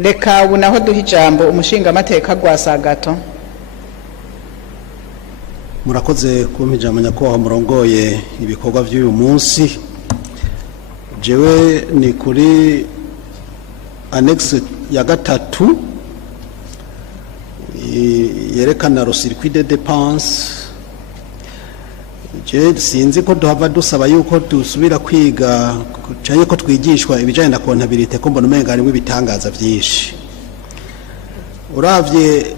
Reka ubu naho duha ijambo umushingamateka Rwasagato. Murakoze kumpa ijambo nyakubahwa murongoye ibikorwa by'uyu munsi. Jewe ni kuri annex ya gatatu yerekana le circuit de dépenses. Je sinzi ko duhava dusaba yuko dusubira kwiga cyane ko twigishwa ibijanye na kontabilite ko mbona umenga harimo ibitangaza byinshi. Uravye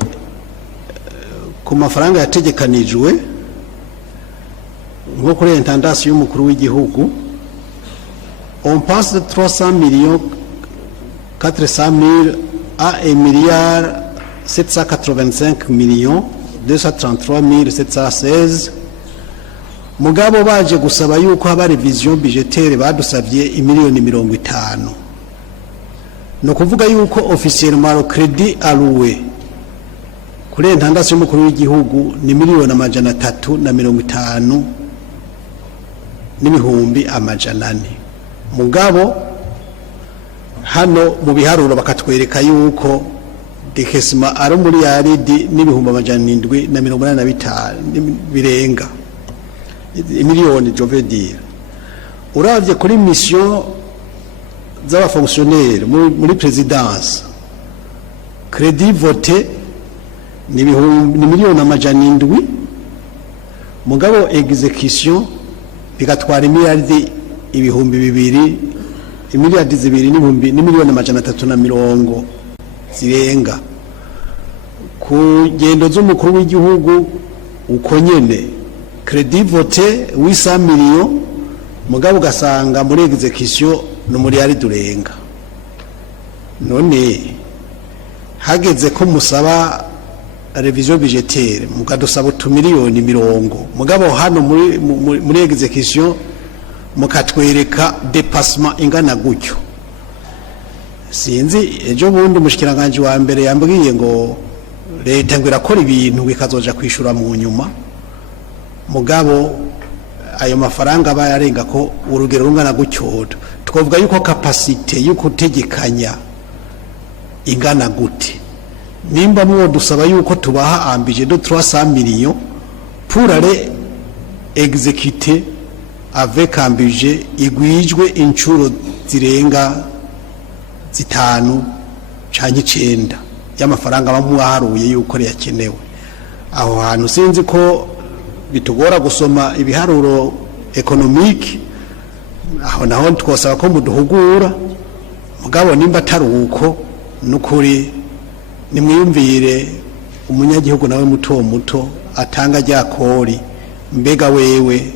ku mafaranga yategekanijwe nko kuri intendance y'umukuru w'igihugu, on passe de 300 millions 400 000 à 1 milliard 785 millions 233 716. Mugabo baje gusaba yuko haba revision budgetaire badusavye imiliyoni 50. No kuvuga yuko officiellement le crédit alloué kuri intendance y'umukuru w'igihugu ni miliyoni 350 n'ibihumbi 400. Mugabo hano mu biharuro bakatwereka yuko dekesima ari muri yaridi n'ibihumbi 785 birenga miliyoni, je veux dire. Uravye kuri mission z'aba fonctionnaires muri présidence, crédit voté ni miliyoni 700, mugabo execution bigatwara imiliyardi ibihumbi 2, imiliyardi 2 n'imiliyoni 350 zirenga. Ku ngendo z'umukuru w'igihugu uko nyene crédit voté 800 millions, mugabo gasanga muri execution no muri yari durenga. None hageze ko musaba revision budgetaire mukadusaba utumiliyoni 50, mugabo hano muri execution mukatwereka dépassement ingana gutyo. Sinzi ejo bundi umushikiranganje wa mbere yambwiye ngo leta ngo irakora ibintu bikazoja kwishura mu nyuma, mugabo ayo mafaranga bayarenga ko urugero rungana gutyo. Twavuga yuko capacité yo kutegekanya ingana gute. Nimba mwo dusaba yuko tubaha un budget de 300 millions pour aller exécuter avec un budget igwijwe incuro zirenga 5 canke 9 y'amafaranga bamuharuye yuko yakenewe. Aho hantu sinzi ko bitugora gusoma ibiharuro economique, aho naho twosaba ko muduhugura. Mugabo nimba taruko nukuri nimwiyumvire umunyagihugu nawe muto muto atanga rya kori, mbega wewe